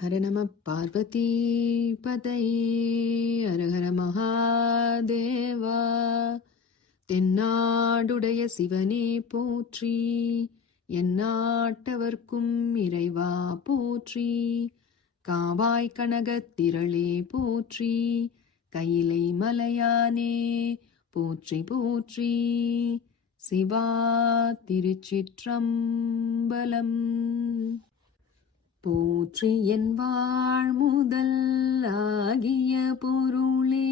ஹர நம பார்வதி பதையே ஹர ஹர மகாதேவா. தென்னாடுடைய சிவனே போற்றி, எந்நாட்டவர்க்கும் இறைவா போற்றி. காவாய் கனகத்திரளே போற்றி, கையிலை மலையானே போற்றி போற்றி. சிவா திருச்சிற்றம்பலம். போற்றி என் வாழ் முதல் ஆகிய பொருளே,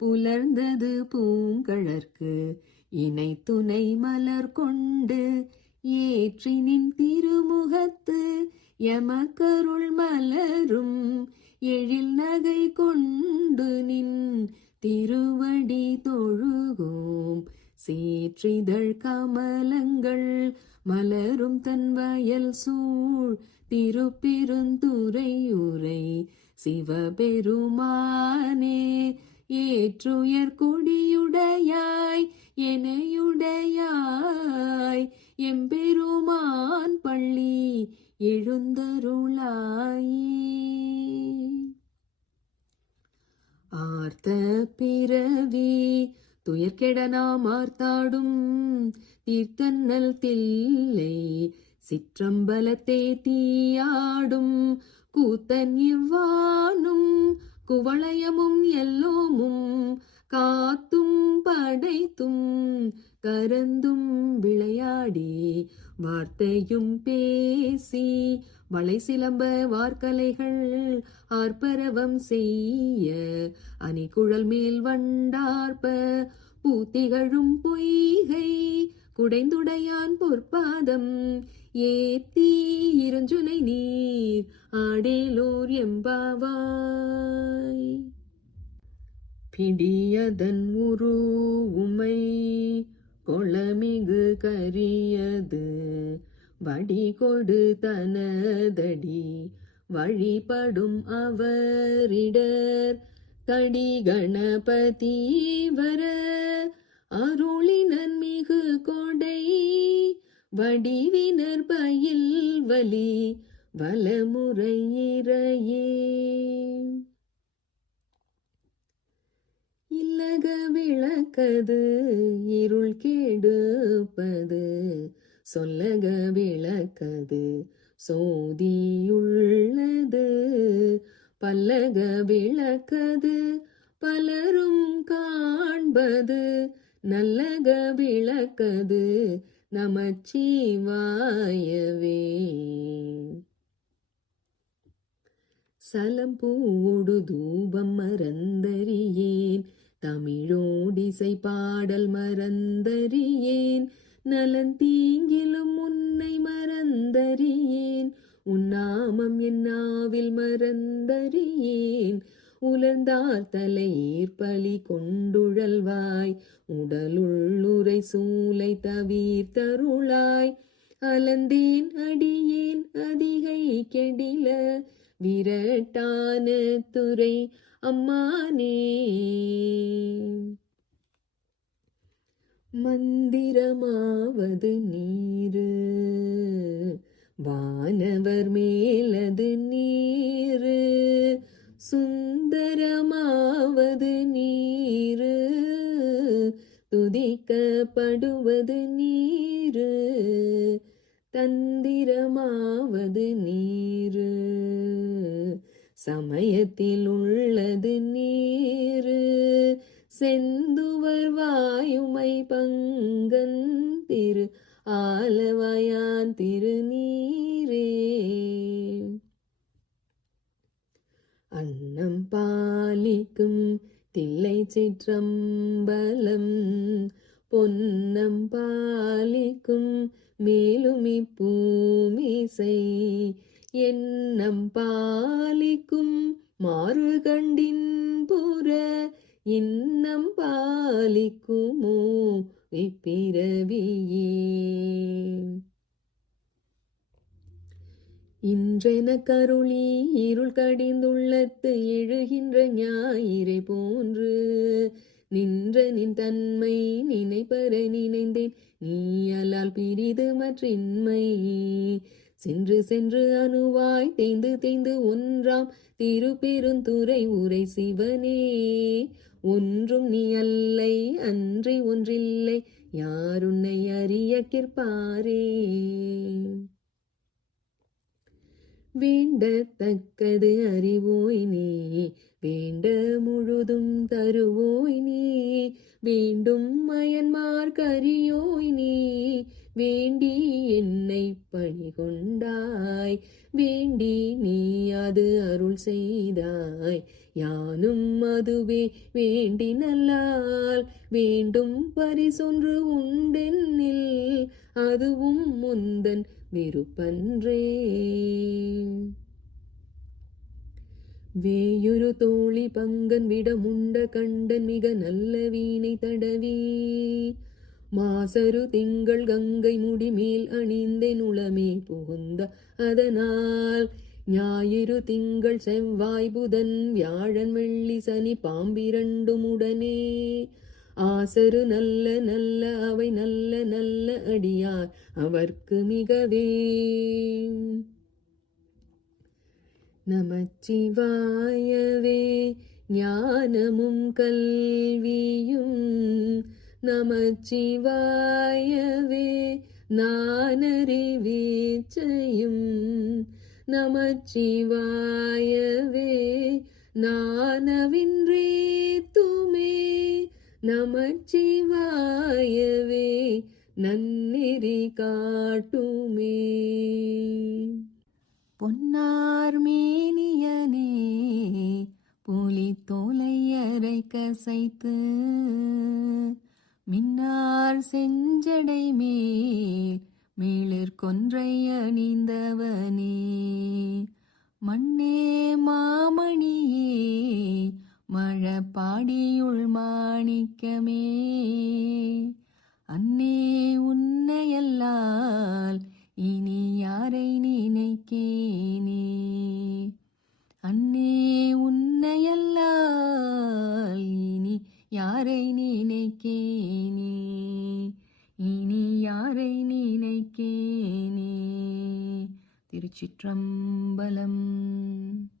புலர்ந்தது பூங்கழற்கு இணை துணை மலர் கொண்டு, ஏற்றி நின் திருமுகத்து எமக்கருள் மலரும் எழில் நகை கொண்டு நின் திருவடி தொழுகோம். சேற்றிதழ் கமலங்கள் மலரும் தன் வயல் சூழ் திருப்பெருந்துறை உரை சிவபெருமானே. ஏற்றுயர் கொடியுடையாய் எனையுடையாய், எம்பெருமான் பள்ளி எழுந்தருளாயே. ஆர்த்த பிறவி துயர்கெட நாம் ஆர்த்தாடும் தீர்த்தன்னல் தில்லை சிற்றம்பலத்தே தீயாடும் கூத்தன் இவ்வானும் குவளையமும் எல்லோமும் காத்தும் படைத்தும் கரந்தும் விளையாடி வார்த்தையும் பேசி வளை சிலம்ப வார்கலைகள் ஆர்ப்பரவம் செய்ய அணிகுழல் மேல் வண்டார்ப்ப பூத்திகழும் பொய்கை குடைந்துடையான் பொற்பாதம் ஏத்தி இருஞ்சுனை நீர் ஆடேலோர் எம்பாவாய். பிடியதன் உரு உமை கொளமிகு கரியது வடிகொடு தனதடி வழிபடும் அவரிடர் கடி கணபதி வர அருளினர் மிகு கொடை வடிவினர் பயில் வலி வலமுறையிறையே. இல்லக விளக்கது இருள் கெடுப்பது, சொல்லக விளக்கது சோதியுள்ளது, பல்லக விளக்கது பலரும் காண்பது, நல்லக விளக்கது நமச்சிவாயவே. சலம்பூடு தூபம் மறந்தறியேன், தமிழோடிசை பாடல் மறந்தறியேன், நலன் தீங்கிலும் உன்னை மறந்தறியேன், உன்னாமம் என் நாவில் மறந்தறியேன். உலர்ந்தார் தலையீர் பலி கொண்டுழல்வாய், உடலுள்ளுரை சூலை தவிர்த்தருளாய். அலந்தேன் அடியேன் அதிகை கெடில விரட்டான துறை அம்மானே. மந்திரமாவது நீரு வானவர் மேலது நீரு, சுந்தரமாவது நீரு துதிக்கப்படுவது நீரு, தந்திரமாவது நீரு சமயத்தில் உள்ளது நீரு, செந்துவர் வாயுமை பங்கன் திரு ஆலவாயான் திருநீரே. அன்னம் பாலிக்கும் தில்லை சிற்றம்பலம், பொன்னம் பாலிக்கும் மேலுமி பூமிசை, எண்ணம் பாலிக்கும் மாறுகண்டின் புற இன்னம் பாலிக்குமோ இப்பிறவியே. இன்றென கருளி இருள் கடிந்துள்ளத்து எழுகின்ற ஞாயிறை போன்று, நின்ற நின் தன்மை நினைப்பற நினைந்தேன், நீ அலால் பிரிது மற்றின்மை சென்று சென்று அணுவாய் தேய்ந்து தேய்ந்து ஒன்றாம் திருப்பெருந்துறை உரை சிவனே. ஒன்றும் நீ அல்லை அன்றி ஒன்றில்லை யாருன்னை அறிய கிற்பாரே. வேண்டத்தக்கது அறிவோய் நீ வேண்ட முழுதும் தருவோய் நீ. வேண்டும் மயன்மார் கரியோய் நீ வேண்டி என்னை பணிகொண்டாய். வேண்டி நீ அது அருள் செய்தாய் யானும் அதுவே வேண்டி நல்லால். வேண்டும் பரிசொன்று உண்டென்னில் அதுவும் முந்தன் விருப்பன்றே. வேயுரு தோழி பங்கன் விடமுண்ட கண்டன் மிக நல்ல வீணை தடவி. மாசரு திங்கள் கங்கை முடிமேல் அணிந்தேன் உளமே புகுந்த அதனால். ஞாயிறு திங்கள் செவ்வாய் புதன் வியாழன் வெள்ளி சனி பாம்பிரண்டும் உடனே. ஆசரு நல்ல நல்ல அவை நல்ல நல்ல அடியார் அவர்க்கு மிகவே. நமச்சிவாயவே ஞானமும் கல்வியும். நமச்சிவாயவே நானறிவீச்சையும். நமச்சிவாயவே நானவின்றேத்துமே. நமச்சிவாயவே நன்னெறி காட்டுமே. பொன்னார் மேனியனே புலித்தோலை அரை கசைத்து. மின்னார் செஞ்சடை மேல் மேலிற் கொன்றை அணிந்தவனே. மண்ணே மாமணியே மழப்பாடியுள் மாணிக்கமே. அன்னே உன்னையல்லால் இனி யாரை நினைக்கேனே. அன்னே உன்னையல்லால் இனி யாரை நினைக்கேனே. இனி யாரை நினைக்கேனே. திருச்சிற்றம்பலம்.